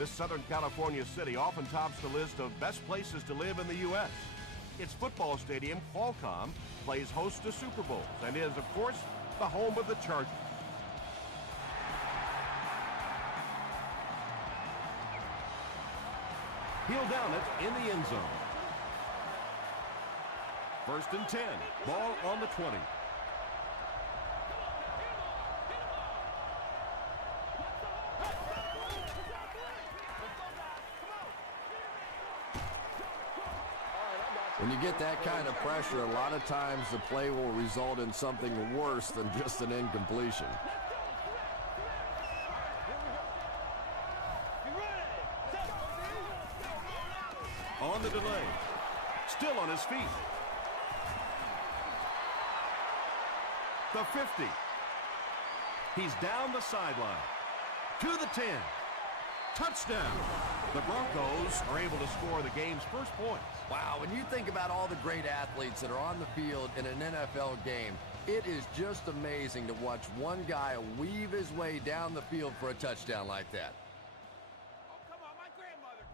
This Southern California city often tops the list of best places to live in the U.S. Its football stadium, Qualcomm, plays host to Super Bowls and is, of course, the home of the Chargers. He'll down it in the end zone. 1st and 10, ball on the 20. When you get that kind of pressure, a lot of times the play will result in something worse than just an incompletion. On the delay, still on his feet. The 50. He's down the sideline. To the 10. Touchdown. The Broncos are able to score the game's first points. Wow, when you think about all the great athletes that are on the field in an NFL game, it is just amazing to watch one guy weave his way down the field for a touchdown like that. Oh, come on, my grandmother.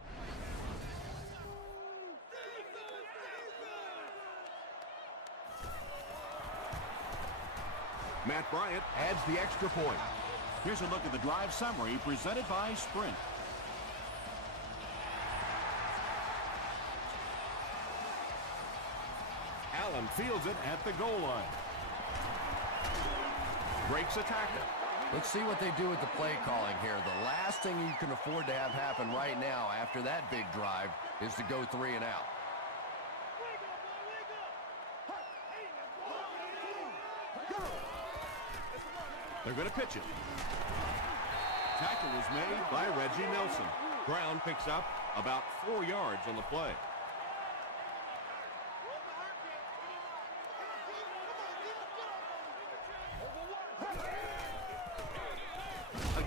Matt Bryant adds the extra point. Here's a look at the drive summary presented by Sprint. Allen fields it at the goal line. Breaks a tackle. Let's see what they do with the play calling here. The last thing you can afford to have happen right now after that big drive is to go 3 and out. They're going to pitch it. Tackle was made by Reggie Nelson. Brown picks up about 4 yards on the play.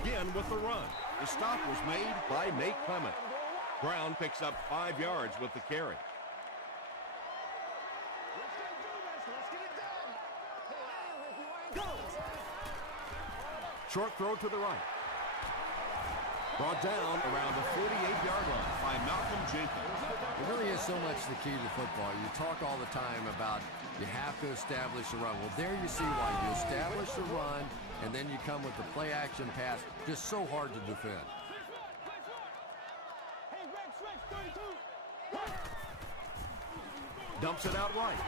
Again with the run. The stop was made by Nate Clement. Brown picks up 5 yards with the carry. Short throw to the right. Brought down around the 48-yard line by Malcolm Jenkins. It really is so much the key to football. You talk all the time about you have to establish a run. Well, there you see why. You establish the run, and then you come with the play-action pass. Just so hard to defend. Dumps it out right.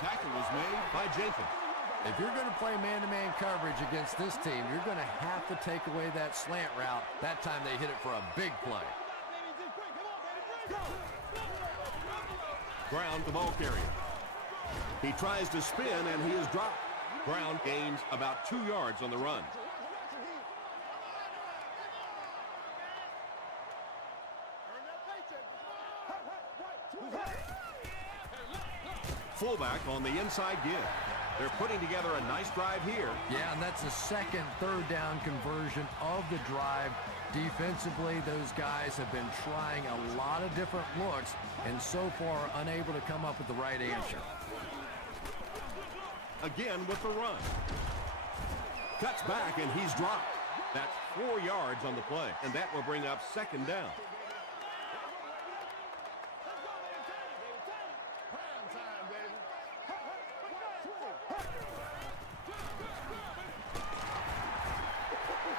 Tackle was made by Jenkins. If you're going to play man-to-man coverage against this team, you're going to have to take away that slant route. That time they hit it for a big play. Brown, the ball carrier. He tries to spin, and he is dropped. Brown gains about 2 yards on the run. Fullback on the inside give. They're putting together a nice drive here. Yeah, and that's the second third down conversion of the drive. Defensively, those guys have been trying a lot of different looks and so far unable to come up with the right answer. Again with the run. Cuts back and he's dropped. That's 4 yards on the play, and that will bring up 2nd down.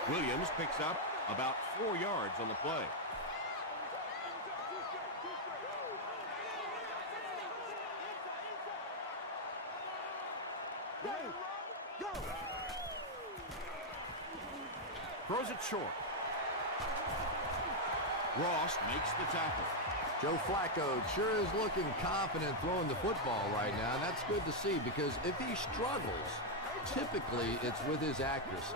Williams picks up about 4 yards on the play. Throws it short. Ross makes the tackle. Joe Flacco sure is looking confident throwing the football right now, and that's good to see because if he struggles, typically it's with his accuracy.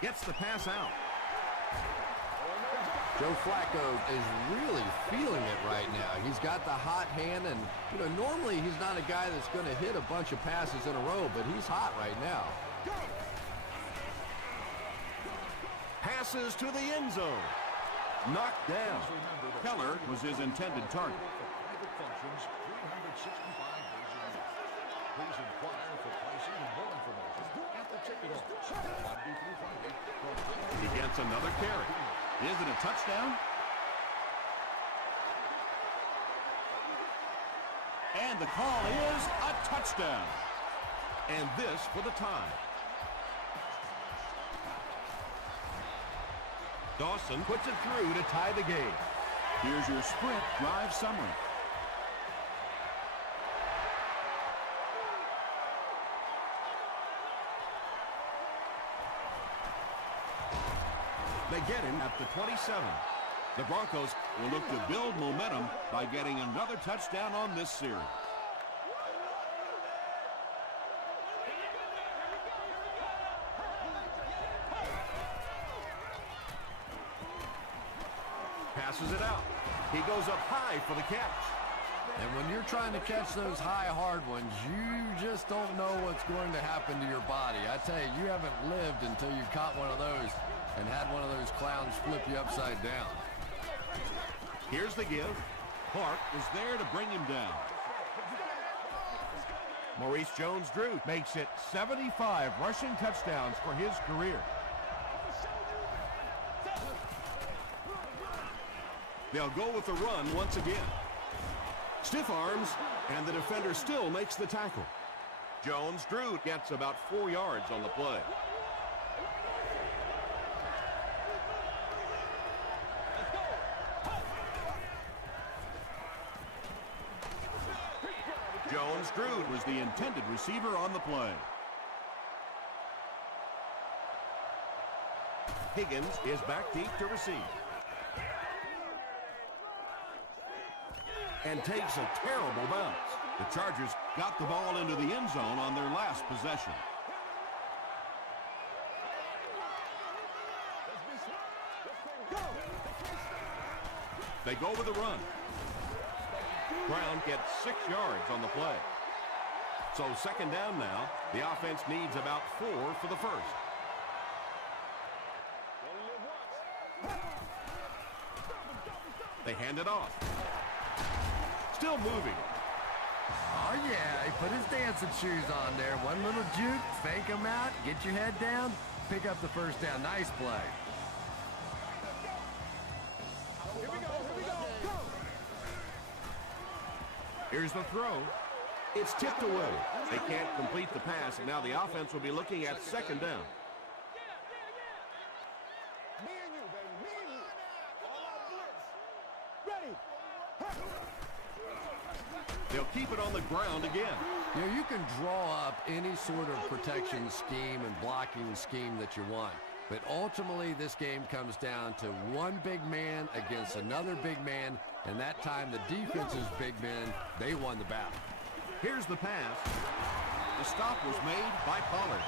Gets the pass out. Joe Flacco is really feeling it right now. He's got the hot hand, and normally he's not a guy that's going to hit a bunch of passes in a row, but he's hot right now. Passes to the end zone. Knocked down. Keller was his intended target. Please inquire for pricing and more information at the ticket office. Monday through Friday from He gets another carry. Is it a touchdown? And the call is a touchdown. And this for the tie. Dawson puts it through to tie the game. Here's your sprint drive summary. They get him at the 27. The Broncos Will look to build momentum by getting another touchdown on this series. passes it out. He goes up high for the catch. And when you're trying to catch those high, hard ones, you just don't know what's going to happen to your body. I tell you, you haven't lived until you caught one of those and had one of those clowns flip you upside down. Here's the give. Clark was there to bring him down. Maurice Jones-Drew makes it 75 rushing touchdowns for his career. They'll go with the run once again. Stiff arms, and the defender still makes the tackle. Jones-Drew gets about 4 yards on the play. Jones-Drew was the intended receiver on the play. Higgins is back deep to receive. And takes a terrible bounce. The Chargers got the ball into the end zone on their last possession. They go with the run. Brown gets 6 yards on the play. So second down now. The offense needs about 4 for the first. They hand it off. Still moving. Oh, yeah, he put his dancing shoes on there. One little juke, fake him out, get your head down, pick up the first down. Nice play. Here we go, go! Here's the throw. It's tipped away. They can't complete the pass, and now the offense will be looking at second down. Me and you, baby, me and you. All out blitz. Ready. They'll keep it on the ground again. You know, you can draw up any sort of protection scheme and blocking scheme that you want. But ultimately, this game comes down to one big man against another big man. And that time, the defense's big men, they won the battle. Here's the pass. The stop was made by Pollard.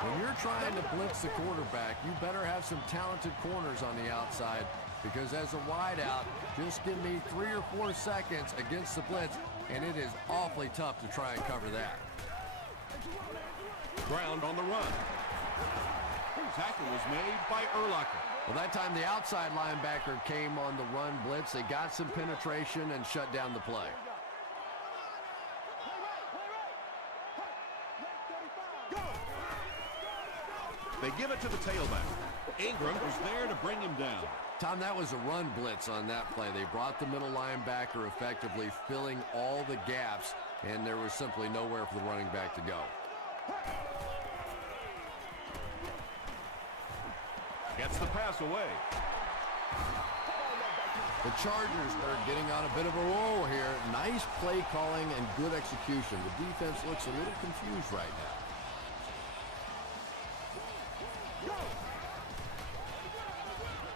When you're trying to blitz the quarterback, you better have some talented corners on the outside, because as a wideout, just give me 3 or 4 seconds against the blitz, and it is awfully tough to try and cover that. Ground on the run. Tackle was made by Urlacher. Well, that time the outside linebacker came on the run blitz. They got some penetration and shut down the play. They give it to the tailback. Ingram was there to bring him down. Tom, that was a run blitz on that play. They brought the middle linebacker, effectively filling all the gaps, and there was simply nowhere for the running back to go. Gets the pass away. The Chargers are getting on a bit of a roll here. Nice play calling and good execution. The defense looks a little confused right now.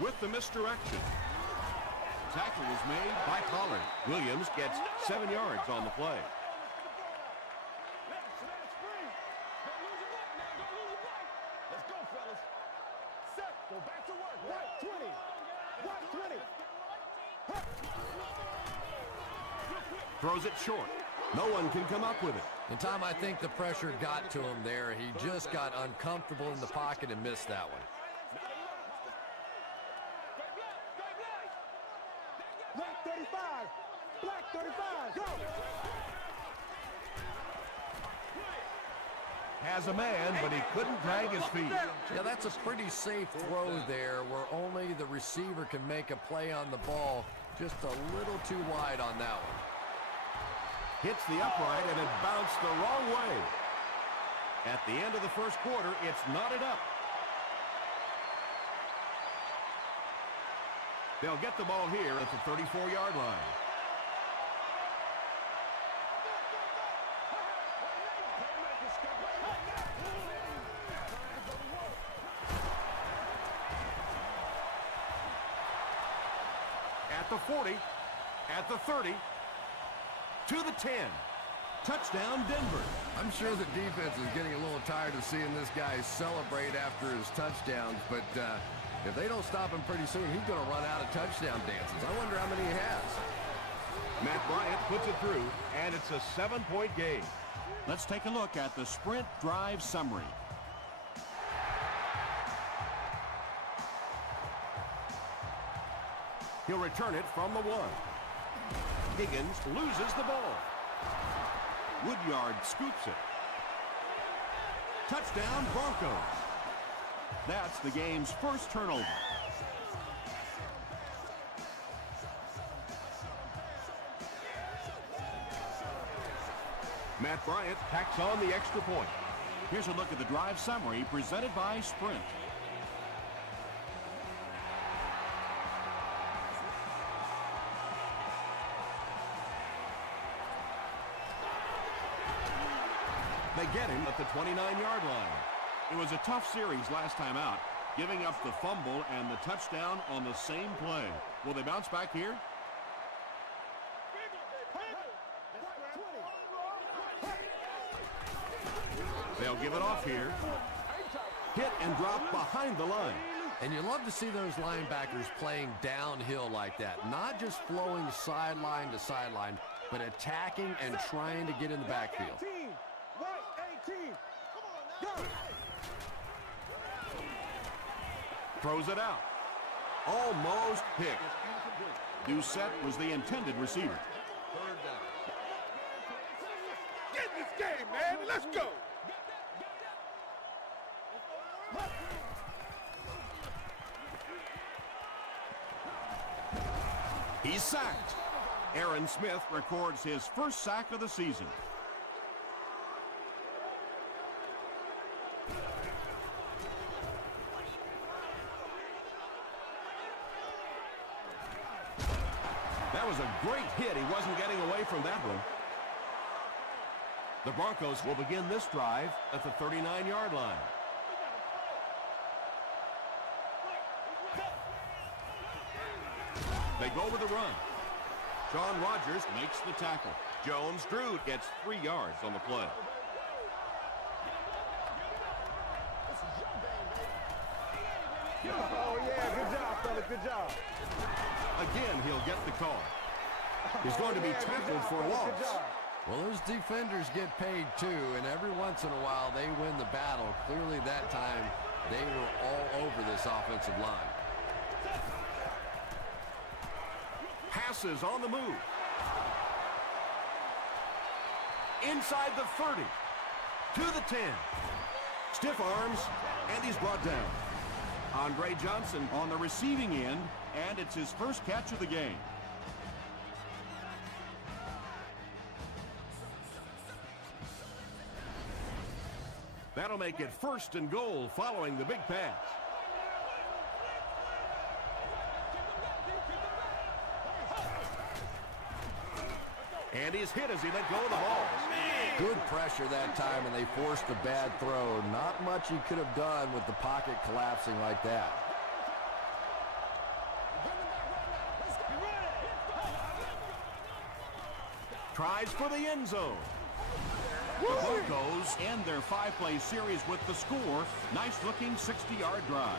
With the misdirection. Tackle was made by Pollard. Williams gets 7 yards on the play. Let's go, fellas. Set. Go back to work. Right 20. Right 20. Throws it short. No one can come up with it. And Tom, I think the pressure got to him there. He just got uncomfortable in the pocket and missed that one. Black 35. Black 35. Go. Has a man, but he couldn't drag his feet. Yeah, that's a pretty safe throw there where only the receiver can make a play on the ball. Just a little too wide on that one. Hits the upright, and it bounced the wrong way. At the end of the first quarter, it's knotted up. They'll get the ball here at the 34-yard line. At the 40, at the 30, to the 10. Touchdown, Denver. I'm sure the defense is getting a little tired of seeing this guy celebrate after his touchdowns, but if they don't stop him pretty soon, he's going to run out of touchdown dances. I wonder how many he has. Matt Bryant puts it through, and it's a 7-point game. Let's take a look at the sprint drive summary. He'll return it from the 1. Higgins loses the ball. Woodyard scoops it. Touchdown, Broncos. That's the game's first turnover. Matt Bryant tacks on the extra point. Here's a look at the drive summary presented by Sprint. They get him at the 29-yard line. It was a tough series last time out, giving up the fumble and the touchdown on the same play. Will they bounce back here? They'll give it off here. Hit and drop behind the line. And you love to see those linebackers playing downhill like that. Not just flowing sideline to sideline, but attacking and trying to get in the backfield. Throws it out. Almost picked. Doucette was the intended receiver. Third down. Get in this game, man. Let's go. He's sacked. Aaron Smith records his first sack of the season. That was a great hit. He wasn't getting away from that one. The Broncos will begin this drive at the 39-yard line. They go with a run. Sean Rogers makes the tackle. Jones-Drew gets 3 yards on the play. Oh, yeah. Good job, fellas. Good job. Again, he'll get the call. He's going to be tackled for a loss. Well, those defenders get paid too, and every once in a while they win the battle. Clearly that time they were all over this offensive line. Passes on the move. Inside the 30. To the 10. Stiff arms, and he's brought down. Andre Johnson On the receiving end, and it's his first catch of the game. That'll make it 1st and goal following the big pass. And he's hit as he let go of the ball. Good pressure that time, and they forced a bad throw. Not much he could have done with the pocket collapsing like that. Tries for the end zone. The Broncos end their 5-play series with the score. Nice-looking 60-yard drive.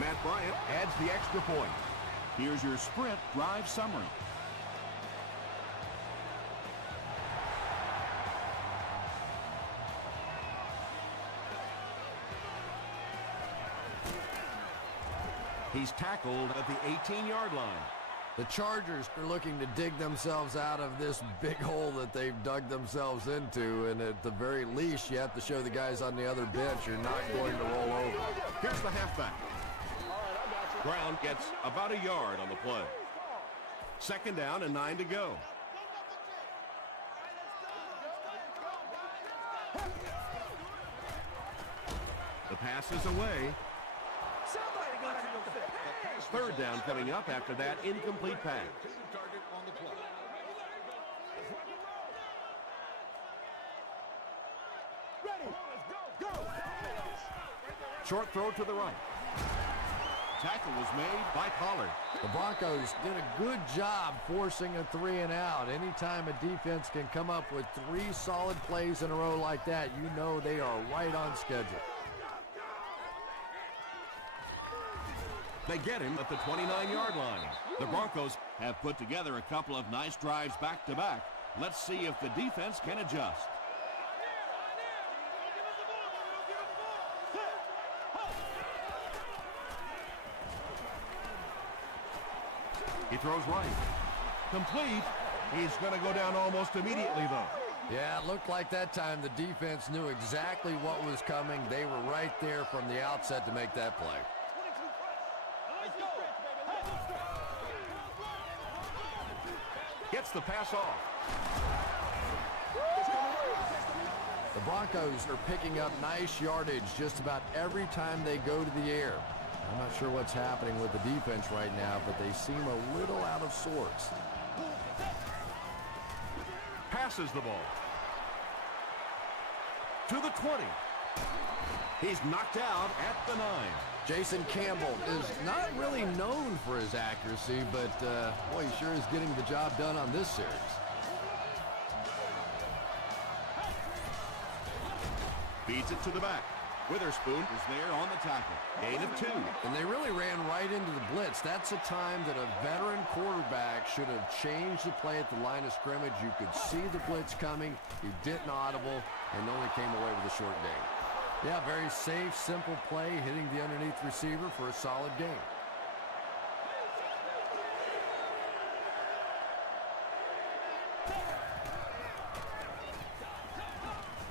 Matt Bryant adds the extra point. Here's your sprint drive summary. He's tackled at the 18-yard line. The Chargers are looking to dig themselves out of this big hole that they've dug themselves into, and at the very least, you have to show the guys on the other bench you're not going to roll over. Here's the halfback. Brown gets about a yard on the play. 2nd down and 9 to go. The pass is away. 3rd down coming up after that incomplete pass. Target on the play. Ready. Go. Short throw to the right. Tackle was made by Pollard. The Broncos did a good job forcing a 3-and-out. Anytime a defense can come up with 3 solid plays in a row like that, you know they are right on schedule. They get him at the 29-yard line. The Broncos have put together a couple of nice drives back-to-back. Let's see if the defense can adjust. He throws right. Complete. He's going to go down almost immediately, though. Yeah, it looked like that time the defense knew exactly what was coming. They were right there from the outset to make that play. Gets the pass off. The Broncos are picking up nice yardage just about every time they go to the air. I'm not sure what's happening with the defense right now, but they seem a little out of sorts. Passes the ball. To the 20. He's knocked out at the 9. Jason Campbell is not really known for his accuracy, but boy, he sure is getting the job done on this series. Feeds it to the back. Witherspoon is there on the tackle. Gain of 2. And they really ran right into the blitz. That's a time that a veteran quarterback should have changed the play at the line of scrimmage. You could see the blitz coming. He didn't audible and only came away with a short gain. Yeah, very safe, simple play, hitting the underneath receiver for a solid gain.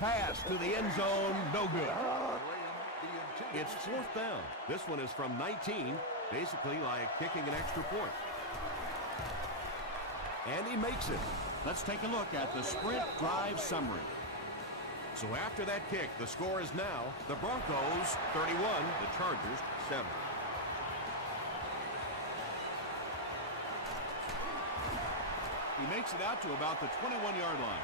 Pass to the end zone, no good. It's 4th down. This one is from 19, basically like kicking an extra point. And he makes it. Let's take a look at the sprint drive summary. So after that kick, the score is now the Broncos 31, the Chargers 7. He makes it out to about the 21-yard line.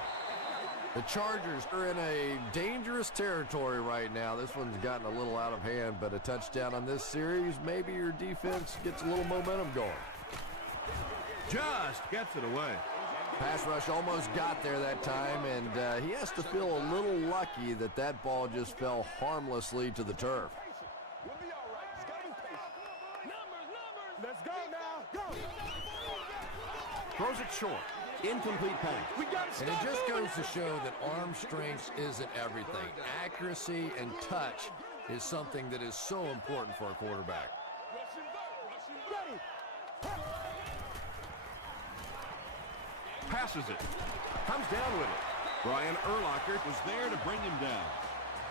The Chargers are in a dangerous territory right now. This one's gotten a little out of hand, but a touchdown on this series, maybe your defense gets a little momentum going. Just gets it away. Pass rush almost got there that time, and he has to feel a little lucky that that ball just fell harmlessly to the turf. We'll be all right. Just gotta be patient. Numbers. Let's go now. Go. Throws it short. Incomplete pass. And it just goes to show that arm strength isn't everything. Accuracy and touch is something that is so important for a quarterback. Passes it. Comes down with it. Brian Urlacher was there to bring him down.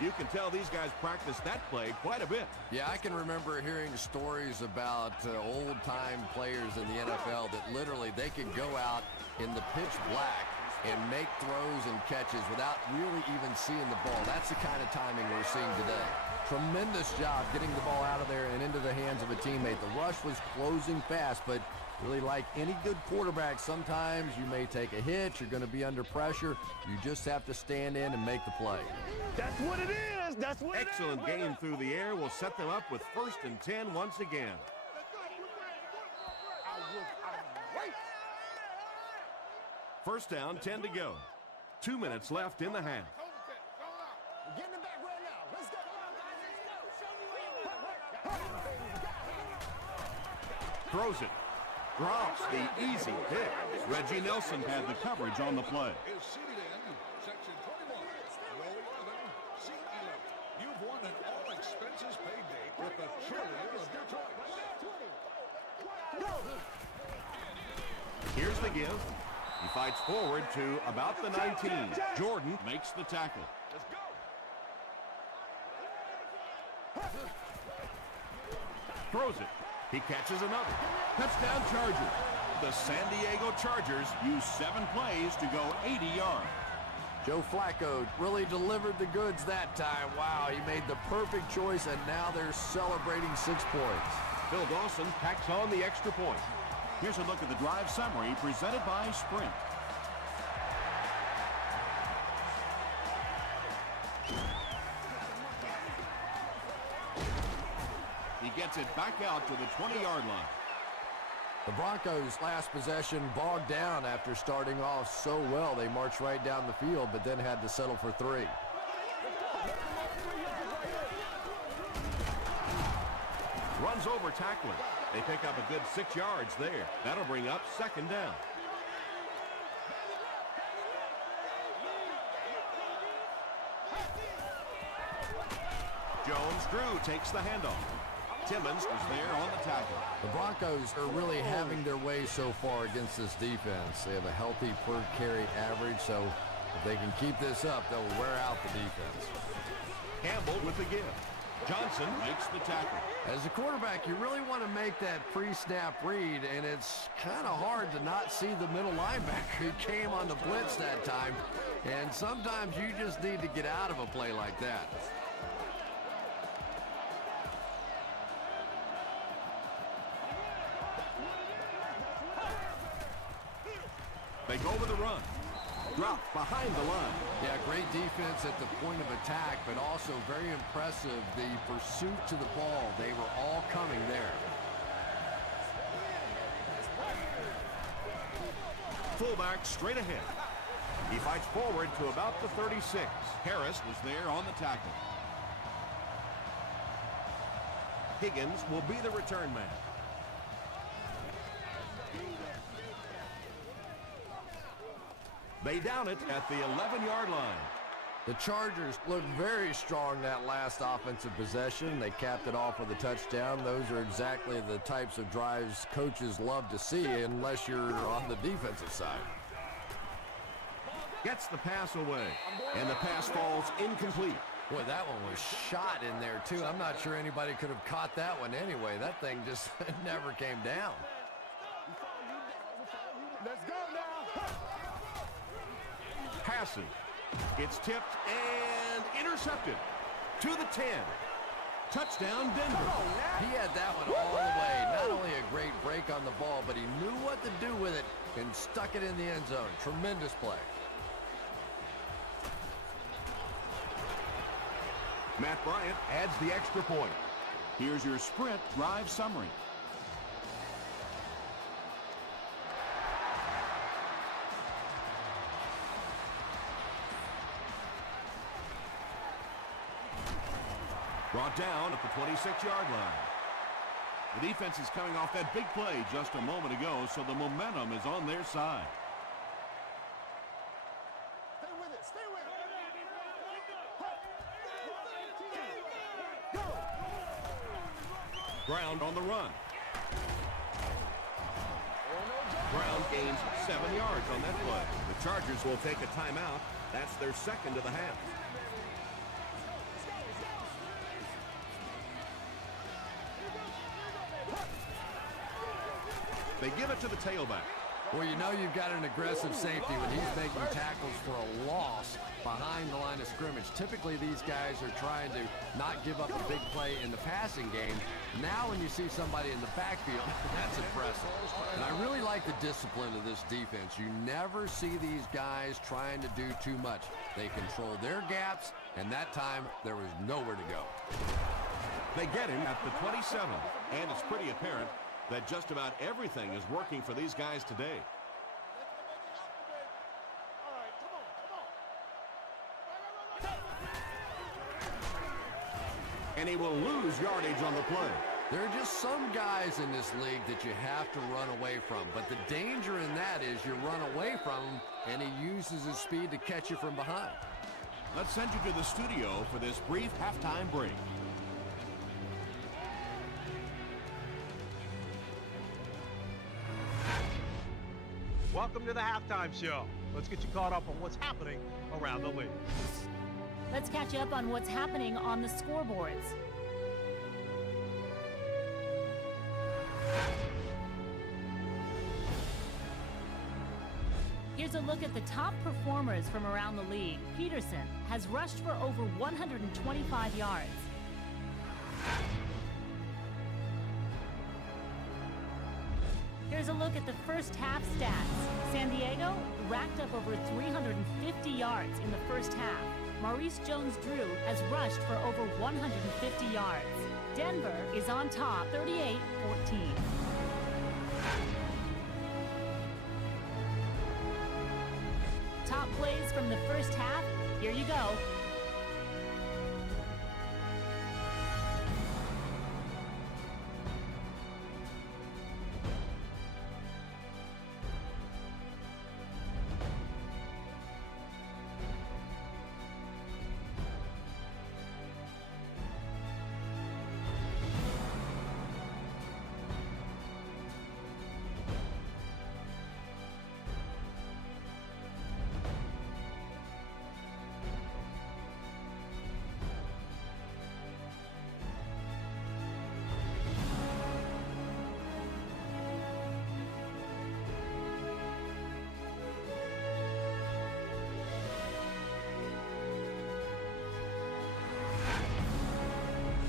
You can tell these guys practice that play quite a bit. Yeah, I can remember hearing stories about old-time players in the NFL that literally they could go out in the pitch black and make throws and catches without really even seeing the ball. That's the kind of timing we're seeing today. Tremendous job getting the ball out of there and into the hands of a teammate. The rush was closing fast, but really like any good quarterback, sometimes you may take a hit, you're going to be under pressure. You just have to stand in and make the play. That's what it is. That's what it is. Excellent game through the air will set them up with 1st and 10 once again. First down, 10 to go. 2 minutes left in the half. We're getting it back right now. Let's go. Throws it. Drops the easy pick. Reggie Nelson had the coverage on the play. Is seated in section 21, row 11, seat 11. You've won an all-expenses-paid date with the cheerleader of your choice. Here's the give. He fights forward to about the 19. Jordan makes the tackle. Let's go. Throws it. He catches another. Touchdown Chargers. The San Diego Chargers use 7 plays to go 80 yards. Joe Flacco really delivered the goods that time. Wow, he made the perfect choice, and now they're celebrating 6 points. Phil Dawson packs on the extra point. Here's a look at the drive summary presented by Sprint. He gets it back out to the 20-yard line. The Broncos' last possession bogged down after starting off so well. They marched right down the field, but then had to settle for 3. Runs over tackler. They pick up a good 6 yards there. That'll bring up 2nd down. Jones-Drew takes the handoff. Timmons was there on the tackle. The Broncos are really having their way so far against this defense. They have a healthy per carry average, so if they can keep this up, they'll wear out the defense. Campbell with the give. Johnson makes the tackle. As a quarterback, you really want to make that pre-snap read, and it's kind of hard to not see the middle linebacker who came on the blitz that time, and sometimes you just need to get out of a play like that. They go with the run. Drop behind the line. Yeah, great defense at the point of attack, but also very impressive, the pursuit to the ball. They were all coming there. Fullback straight ahead. He fights forward to about the 36. Harris was there on the tackle. Higgins will be the return man. They down it at the 11-yard line. The Chargers looked very strong that last offensive possession. They capped it off with a touchdown. Those are exactly the types of drives coaches love to see unless you're on the defensive side. Gets the pass away, and the pass falls incomplete. Boy, that one was shot in there, too. I'm not sure anybody could have caught that one anyway. That thing just never came down. Let's go now. Passing. It's tipped and intercepted to the 10. Touchdown, Denver. He had that one all the way. Not only a great break on the ball, but he knew what to do with it and stuck it in the end zone. Tremendous play. Matt Bryant adds the extra point. Here's your Sprint drive summary. Brought down at the 26-yard line. The defense is coming off that big play just a moment ago, so the momentum is on their side. Stay with it. Stay with it. Go. Brown on the run. Brown gains 7 yards on that play. The Chargers will take a timeout. That's their second of the half. They give it to the tailback. Well, you know you've got an aggressive safety when he's making tackles for a loss behind the line of scrimmage. Typically, these guys are trying to not give up a big play in the passing game. Now when you see somebody in the backfield, that's impressive. And I really like the discipline of this defense. You never see these guys trying to do too much. They control their gaps, and that time there was nowhere to go. They get him at the 27, and it's pretty apparent that just about everything is working for these guys today. And he will lose yardage on the play. There are just some guys in this league that you have to run away from. But the danger in that is you run away from him, and he uses his speed to catch you from behind. Let's send you to the studio for this brief halftime break. Welcome to the halftime show. Let's get you caught up on what's happening around the league. Let's catch you up on what's happening on the scoreboards. Here's a look at the top performers from around the league. Peterson has rushed for over 125 yards. Here's a look at the first half stats. San Diego racked up over 350 yards in the first half. Maurice Jones-Drew has rushed for over 150 yards. Denver is on top, 38-14. Top plays from the first half. Here you go.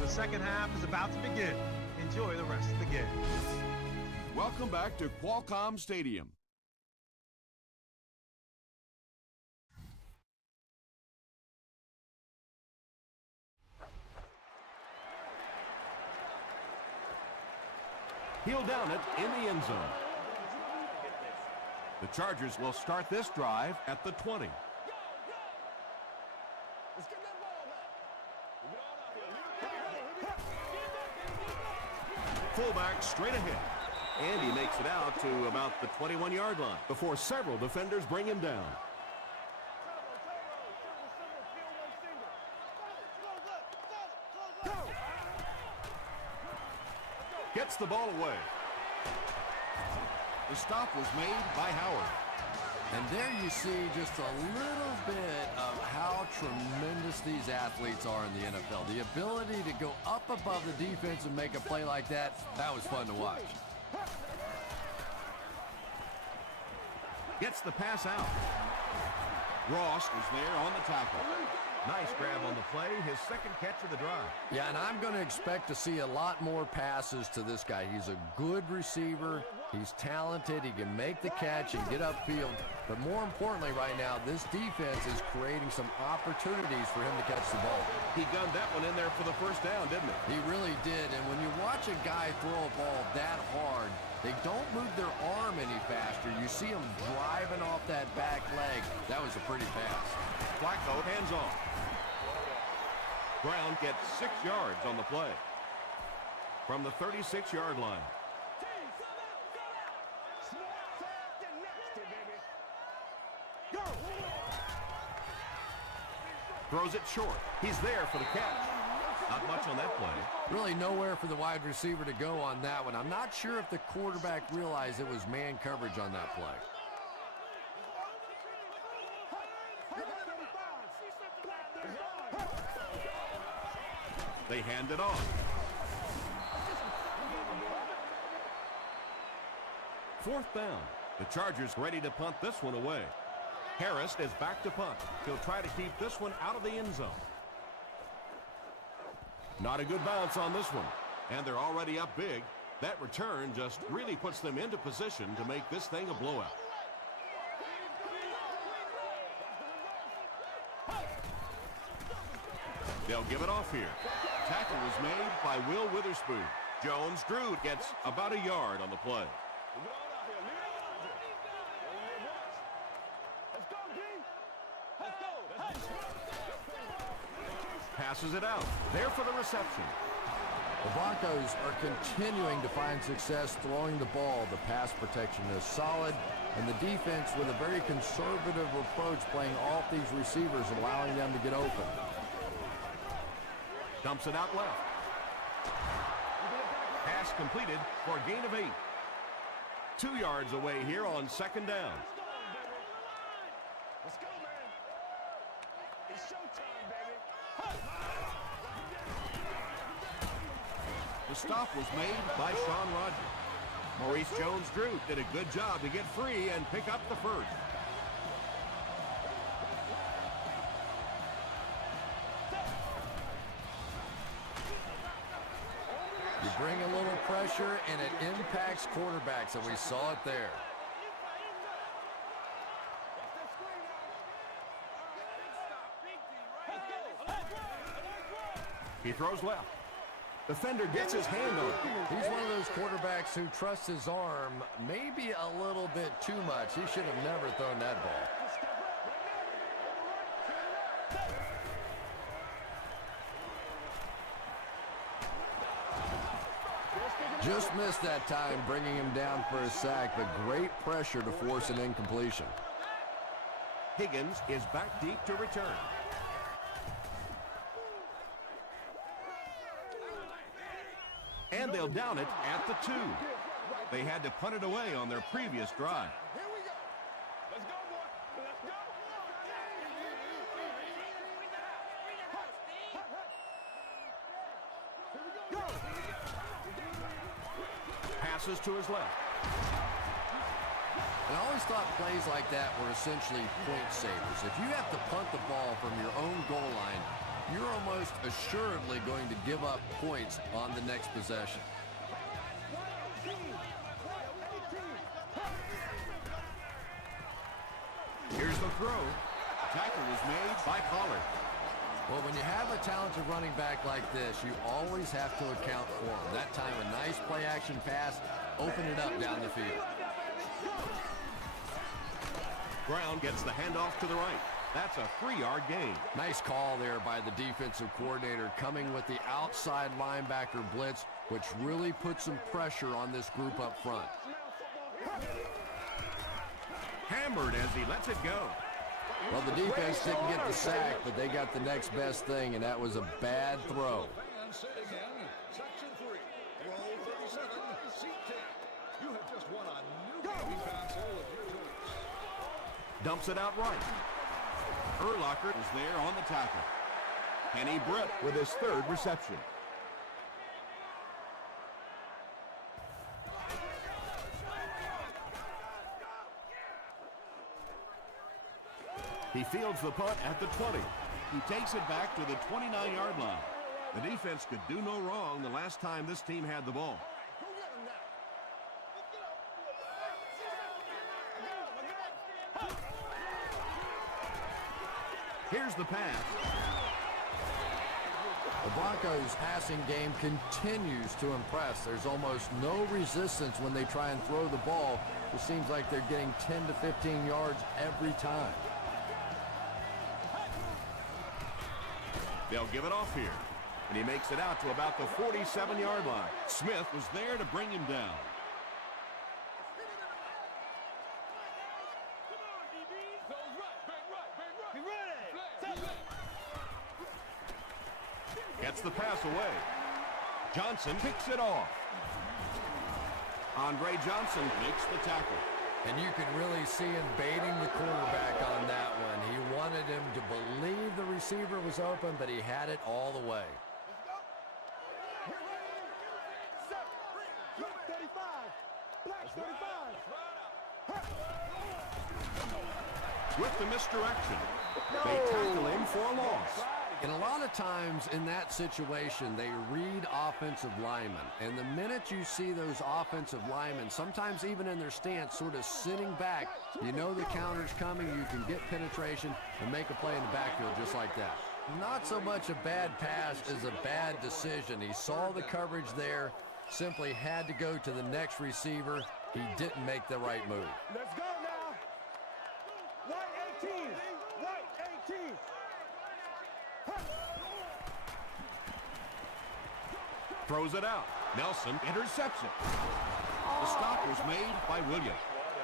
The second half is about to begin. Enjoy the rest of the game. Welcome back to Qualcomm Stadium. He'll down it in the end zone. The Chargers will start this drive at the 20. Let's get that ball back. Fullback straight ahead. And he makes it out to about the 21-yard line before several defenders bring him down. Gets the ball away. The stop was made by Howard. And there you see just a little bit of how tremendous these athletes are in the NFL. The ability to go up above the defense and make a play like that, that was fun to watch. Gets the pass out. Ross was there on the tackle. Nice grab on the play, his second catch of the drive. Yeah, and I'm going to expect to see a lot more passes to this guy. He's a good receiver. He's talented. He can make the catch and get upfield. But more importantly right now, this defense is creating some opportunities for him to catch the ball. He gunned that one in there for the first down, didn't he? He really did. And when you watch a guy throw a ball that hard, they don't move their arm any faster. You see him driving off that back leg. That was a pretty pass. Flacco hands off. Brown gets 6 yards on the play from the 36-yard line. Throws it short. He's there for the catch. Not much on that play. Really nowhere for the wide receiver to go on that one. I'm not sure if the quarterback realized it was man coverage on that play. They hand it off. Fourth down. The Chargers ready to punt this one away. Harris is back to punt. He'll try to keep this one out of the end zone. Not a good bounce on this one. And they're already up big. That return just really puts them into position to make this thing a blowout. They'll give it off here. Tackle was made by Will Witherspoon. Jones-Drew gets about a yard on the play. Passes it out. There for the reception. The Broncos are continuing to find success throwing the ball. The pass protection is solid, and the defense with a very conservative approach playing off these receivers, allowing them to get open. Dumps it out left. Pass completed for a gain of 8. 2 yards away here on second down. Let's go, man. It's showtime, baby. The stop was made by Sean Rogers. Maurice Jones-Drew did a good job to get free and pick up the first. You bring a little pressure, and it impacts quarterbacks, and we saw it there. He throws left. Defender gets his hand on it. He's one of those quarterbacks who trusts his arm maybe a little bit too much. He should have never thrown that ball. Just missed that time, bringing him down for a sack, but great pressure to force an incompletion. Higgins is back deep to return. And they'll down it at the 2. They had to punt it away on their previous drive. Here we go. Let's go, boy. Let's go. Passes to his left. And I always thought plays like that were essentially point savers. If you have to punt the ball from your own goal line, you're almost assuredly going to give up points on the next possession. Here's the throw. Tackle was made by Pollard. Well, when you have a talented running back like this, you always have to account for him. That time, a nice play-action pass, open it up down the field. Brown gets the handoff to the right. That's a 3-yard gain. Nice call there by the defensive coordinator, coming with the outside linebacker blitz, which really put some pressure on this group up front. Hammered as he lets it go. Well, the defense didn't get the sack, but they got the next best thing, and that was a bad throw. Fans say again, Section 3, roll 37, seat 10. You have just won a new gaming console of your choice. Dumps it out right. Urlacher is there on the tackle. Kenny Britt with his 3rd reception. He fields the punt at the 20. He takes it back to the 29-yard line. The defense could do no wrong the last time this team had the ball. Go get him now. Here's the pass. The Broncos' passing game continues to impress. There's almost no resistance when they try and throw the ball. It seems like they're getting 10 to 15 yards every time. They'll give it off here. And he makes it out to about the 47-yard line. Smith was there to bring him down. Gets the pass away. Johnson picks it off. Andre Johnson makes the tackle. And you can really see him baiting the quarterback on that one. He wanted him to believe the receiver was open, but he had it all the way. Black 35. Black 35. With the misdirection, they tackle him for a loss. And a lot of times in that situation, they read offensive linemen. And the minute you see those offensive linemen, sometimes even in their stance, sort of sitting back, you know the counter's coming, you can get penetration and make a play in the backfield just like that. Not so much a bad pass as a bad decision. He saw the coverage there, simply had to go to the next receiver. He didn't make the right move. Let's go now. White 18. White 18. Throws it out. Nelson intercepts it. The stop was made by Williams.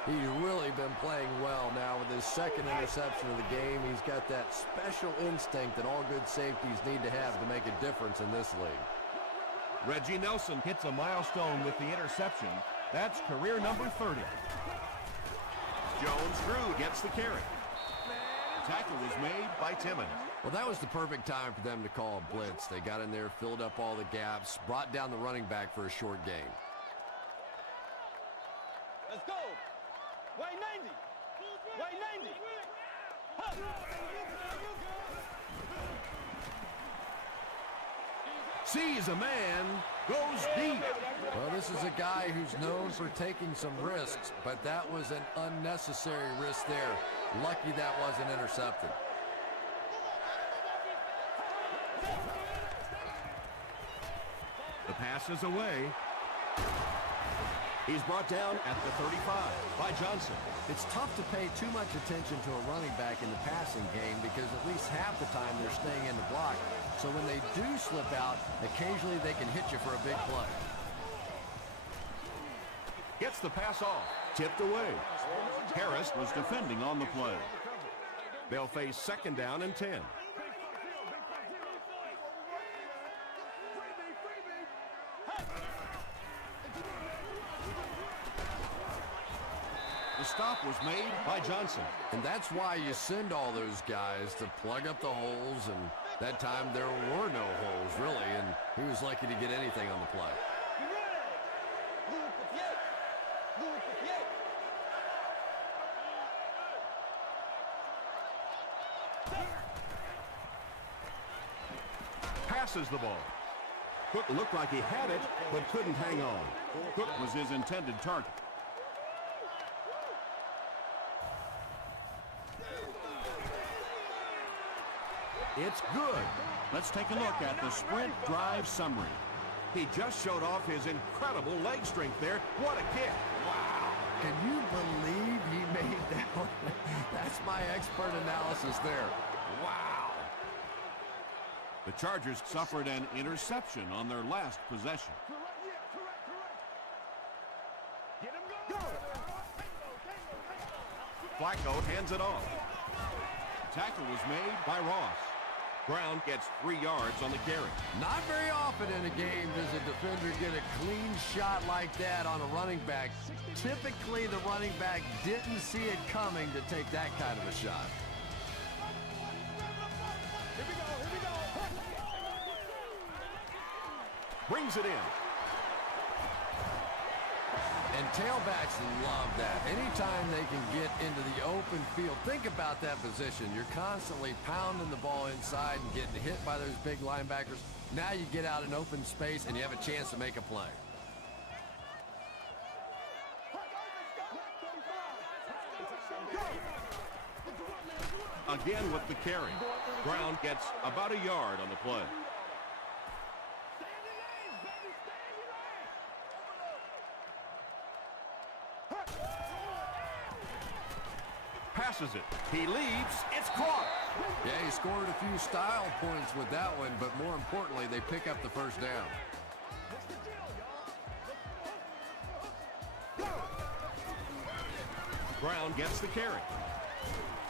He's really been playing well now with his 2nd interception of the game. He's got that special instinct that all good safeties need to have to make a difference in this league. Reggie Nelson hits a milestone with the interception, That's career number 30. Jones-Drew gets the carry. Tackle was made by Timmons. Well, that was the perfect time for them to call a blitz. They got in there, filled up all the gaps, brought down the running back for a short gain. Let's go. White 90. White 90. Huh. Sees a man, goes deep. Well, this is a guy who's known for taking some risks, but that was an unnecessary risk there. Lucky that wasn't intercepted. The pass is away. He's brought down at the 35 by Johnson. It's tough to pay too much attention to a running back in the passing game because at least half the time they're staying in the block. So when they do slip out, occasionally they can hit you for a big play. Gets the pass off. Tipped away. Harris was defending on the play. They'll face second down and 10. The stop was made by Johnson. And that's why you send all those guys to plug up the holes, and that time there were no holes, really, and he was lucky to get anything on the play. Passes the ball. Cook looked like he had it, but couldn't hang on. Cook was his intended target. It's good. Let's take a look at the sprint drive summary. He just showed off his incredible leg strength there. What a kick. Wow. Can you believe he made that one? That's my expert analysis there. Wow. The Chargers suffered an interception on their last possession. Flacco hands it off. Tackle was made by Ross. Brown gets 3 yards on the carry. Not very often in a game does a defender get a clean shot like that on a running back. Typically, the running back didn't see it coming to take that kind of a shot. Here we go. Brings it in. And tailbacks love that. Anytime they can get into the open field, think about that position. You're constantly pounding the ball inside and getting hit by those big linebackers. Now you get out in open space and you have a chance to make a play. Again with the carry. Brown gets about a yard on the play. Passes it. He leaps. It's caught. Yeah, he scored a few style points with that one, but more importantly, they pick up the first down. Brown gets the carry.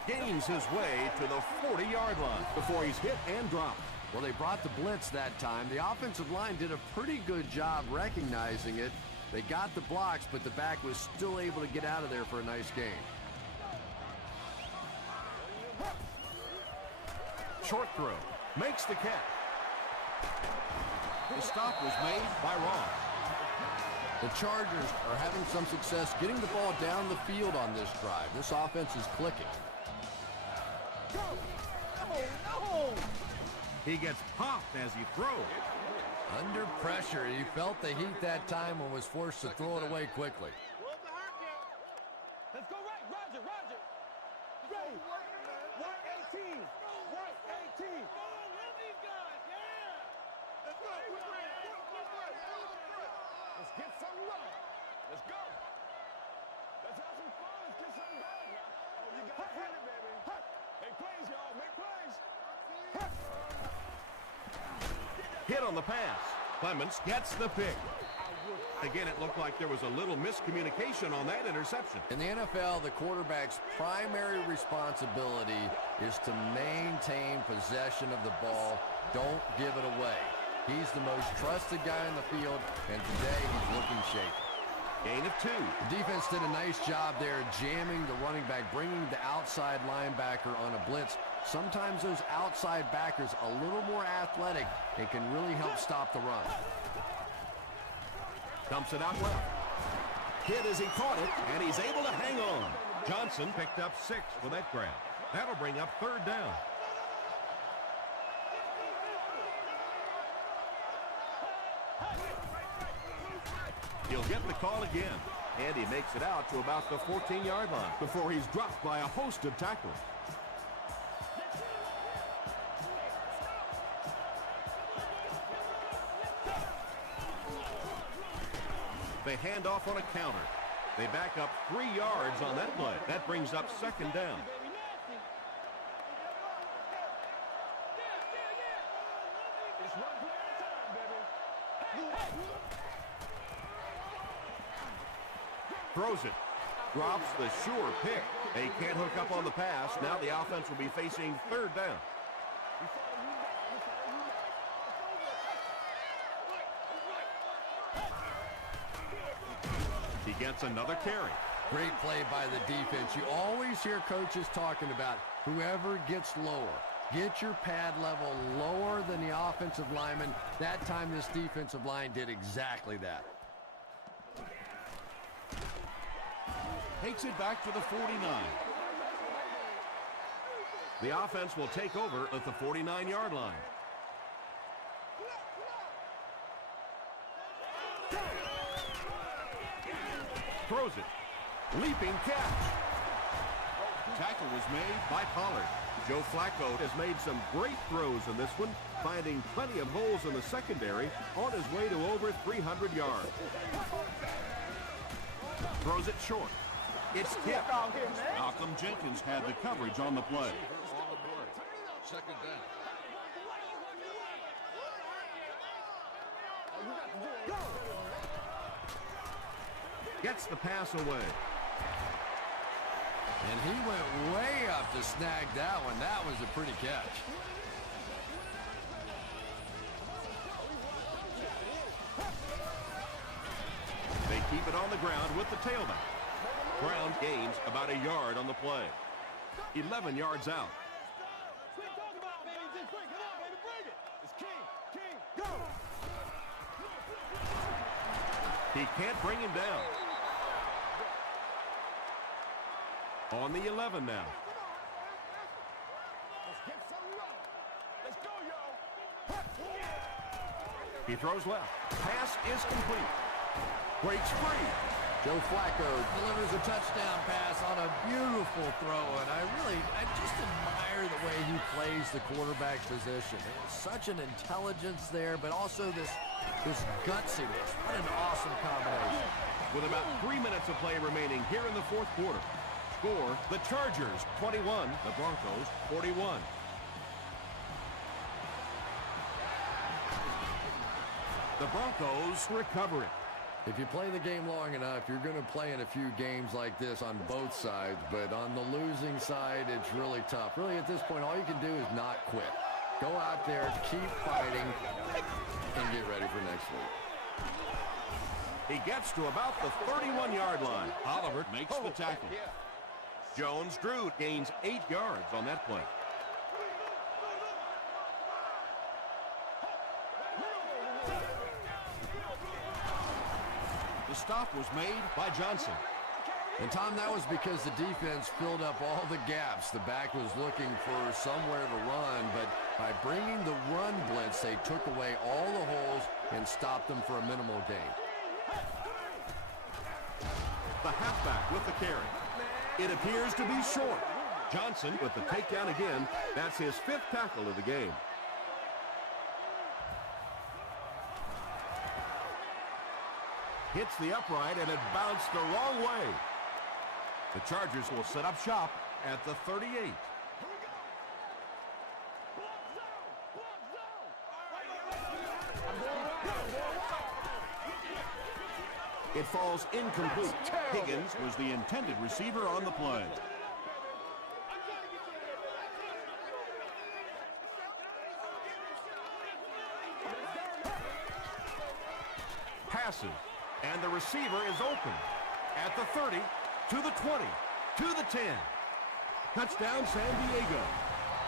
Gains his way to the 40-yard line before he's hit and dropped. Well, they brought the blitz that time. The offensive line did a pretty good job recognizing it. They got the blocks, but the back was still able to get out of there for a nice gain. Short throw. Makes the catch. The stop was made by Ross. The Chargers are having some success getting the ball down the field on this drive. This offense is clicking. No! He gets popped as he throws. Under pressure, he felt the heat that time and was forced to throw it away quickly. Let's go right, Roger. Ready. White 18. White 18. Let's get some love. Let's go. Let's have some fun. Let's get some love now. Oh, you got to hit it, baby. Make plays, y'all. Make plays. Hit on the pass. Clements gets the pick. Again, it looked like there was a little miscommunication on that interception. In the NFL, the quarterback's primary responsibility is to maintain possession of the ball. Don't give it away. He's the most trusted guy in the field, and today he's looking shaky. Gain of 2. The defense did a nice job there jamming the running back, bringing the outside linebacker on a blitz. Sometimes those outside backers a little more athletic and can really help stop the run. Dumps it out left. Hit as he caught it, and he's able to hang on. Johnson picked up 6 with that grab. That'll bring up 3rd down. He'll get the call again, and he makes it out to about the 14-yard line before he's dropped by a host of tacklers. They hand off on a counter. They back up 3 yards on that play. That brings up 2nd down. It's one play at a time, baby. Throws it. Drops the sure pick. They can't hook up on the pass. Now the offense will be facing 3rd down. He gets another carry. Great play by the defense. You always hear coaches talking about whoever gets lower. Get your pad level lower than the offensive lineman. That time this defensive line did exactly that. Takes it back to the 49. The offense will take over at the 49-yard line. Throws it. Leaping catch. Tackle was made by Pollard. Joe Flacco has made some great throws in this one, finding plenty of holes in the secondary on his way to over 300 yards. Throws it short. It's tipped. Malcolm Jenkins had the coverage on the play. On the play. 2nd down. Gets the pass away. And he went way up to snag that one. That was a pretty catch. They keep it on the ground with the tailback. Brown gains about a yard on the play. 11 yards out. He can't bring him down. On the 11 now. Let's get some love. Let's go, y'all. He throws left. Pass is complete. Breaks free. Joe Flacco delivers a touchdown pass on a beautiful throw, and I just admire the way he plays the quarterback position. There's such an intelligence there, but also this gutsiness. What an awesome combination. With about 3 minutes of play remaining here in the 4th quarter. Score, the Chargers 21, the Broncos 41. The Broncos recover it. If you play the game long enough, you're going to play in a few games like this on both sides, but on the losing side, it's really tough. Really, at this point, all you can do is not quit. Go out there, keep fighting, and get ready for next week. He gets to about the 31-yard line. Oliver makes the tackle. Jones-Drew gains 8 yards on that play. The stop was made by Johnson. And, Tom, that was because the defense filled up all the gaps. The back was looking for somewhere to run, but by bringing the run blitz, they took away all the holes and stopped them for a minimal gain. The halfback with the carry. It appears to be short. Johnson with the takedown again. That's his 5th tackle of the game. Hits the upright, and it bounced the wrong way. The Chargers will set up shop at the 38. It falls incomplete. Higgins was the intended receiver on the play. Passes. And the receiver is open. At the 30, to the 20, to the 10. Touchdown, San Diego.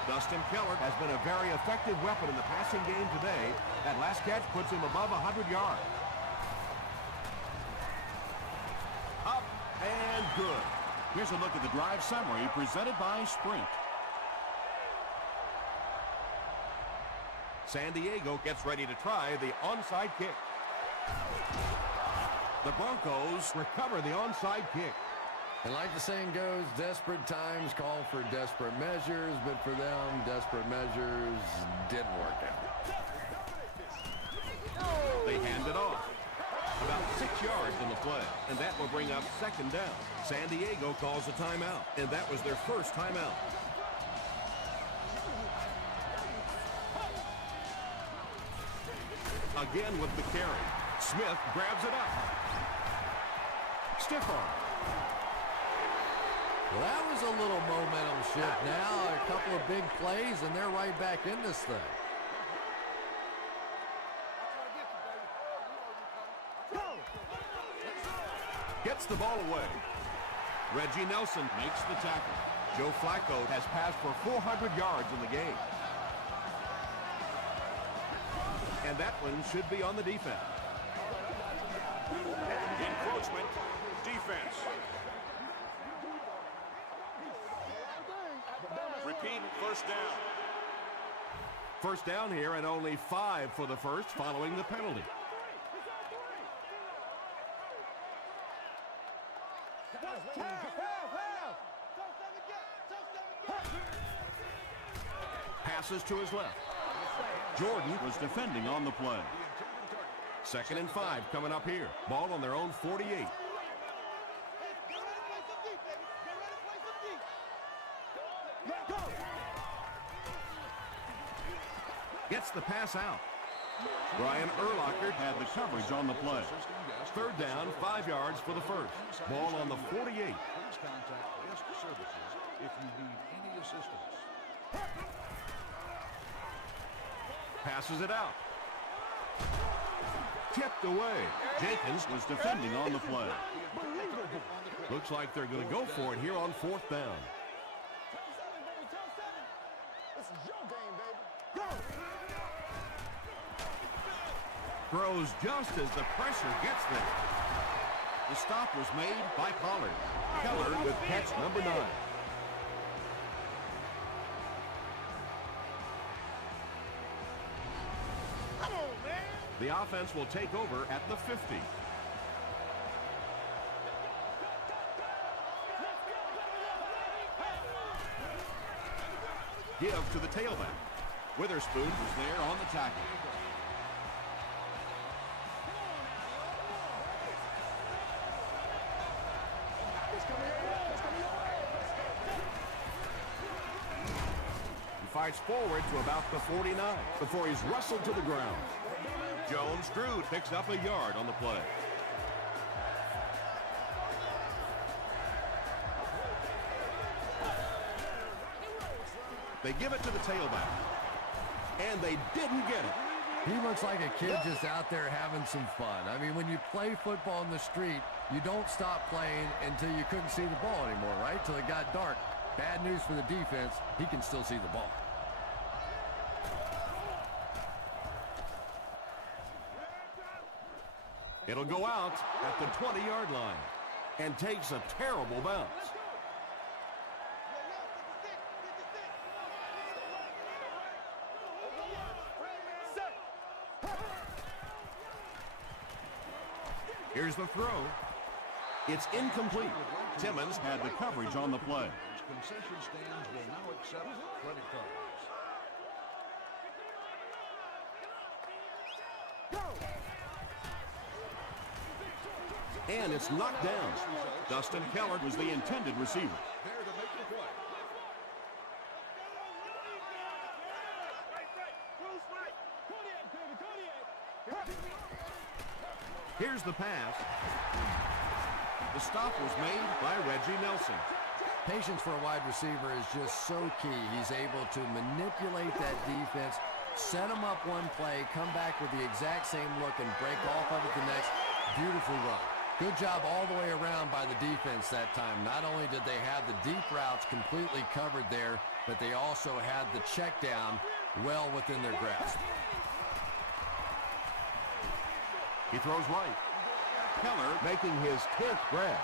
Dustin Keller has been a very effective weapon in the passing game today. That last catch puts him above 100 yards. Up and good. Here's a look at the drive summary presented by Sprint. San Diego gets ready to try the onside kick. The Broncos recover the onside kick. And like the saying goes, desperate times call for desperate measures, but for them, desperate measures didn't work out. They hand it off. About 6 yards in the play, and that will bring up second down. San Diego calls a timeout, and that was their first timeout. Again with the carry. Smith grabs it up. Stiff arm. Well, that was a little momentum shift now. A couple of big plays, and they're right back in this thing. Gets the ball away. Reggie Nelson makes the tackle. Joe Flacco has passed for 400 yards in the game. And that one should be on the defense. Encroachment, defense. Repeat, first down. First down here, and only 5 for the first following the penalty. Passes to his left. Jordan was defending on the play. 2nd and 5 coming up here. Ball on their own 48. Gets the pass out. Brian Urlacher Had the coverage on the play. 3rd down, 5 yards for the first. Ball on the 48. Please contact Guest Services if you need any assistance. Passes it out. Tipped away. Jenkins was defending on the play. Looks like they're going to go for it here on 4th down. This is your game, baby. Go! Throws just as the pressure gets there. The stop was made by Pollard. Keller with catch number 9. The offense will take over at the 50. Give to the tailback. Witherspoon was there on the tackle. He fights forward to about the 49 before he's wrestled to the ground. Jones-Drew picks up a yard on the play. They give it to the tailback. And they didn't get it. He looks like a kid just out there having some fun. I mean, when you play football in the street, you don't stop playing until you couldn't see the ball anymore, right? Till it got dark. Bad news for the defense. He can still see the ball. It'll go out at the 20-yard line and takes a terrible bounce. Here's the throw. It's incomplete. Timmons had the coverage on the play. Concession stands will now accept credit cards. And it's knocked down. Dustin Keller was the intended receiver. There to make the play. Here's the pass. The stop was made by Reggie Nelson. Patience for a wide receiver is just so key. He's able to manipulate that defense, set them up one play, come back with the exact same look, and break off of it the next. beautifully run. Good job all the way around by the defense that time. Not only did they have the deep routes completely covered there, but they also had the check down well within their grasp. He throws right. Keller making his 10th grab.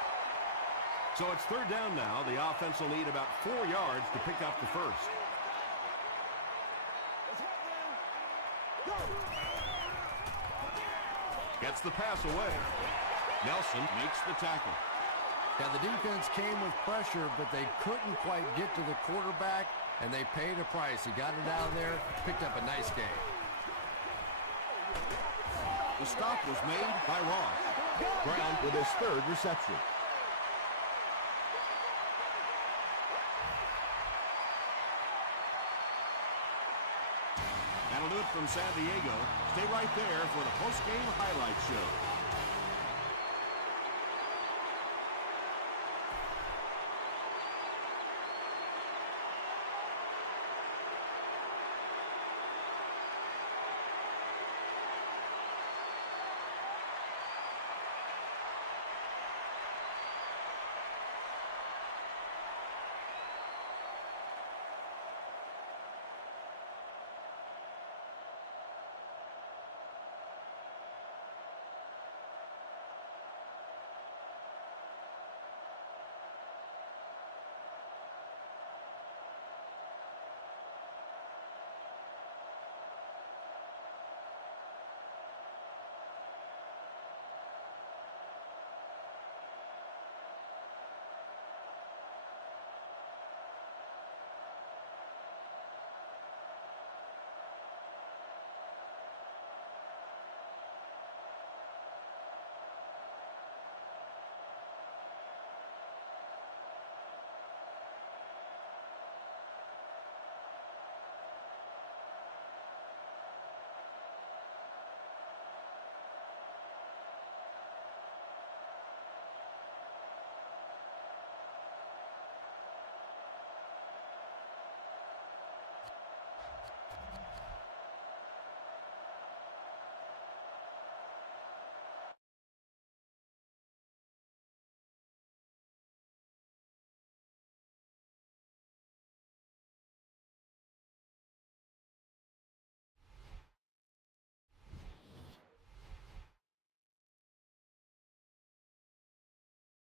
So it's third down now. The offense will need about 4 yards to pick up the first. Gets the pass away. Nelson makes the tackle. Now, the defense came with pressure, but they couldn't quite get to the quarterback, and they paid a price. He got it out of there, picked up a nice gain. The stop was made by Ross. Brown with his 3rd reception. That'll do it from San Diego. Stay right there for the post-game highlight show.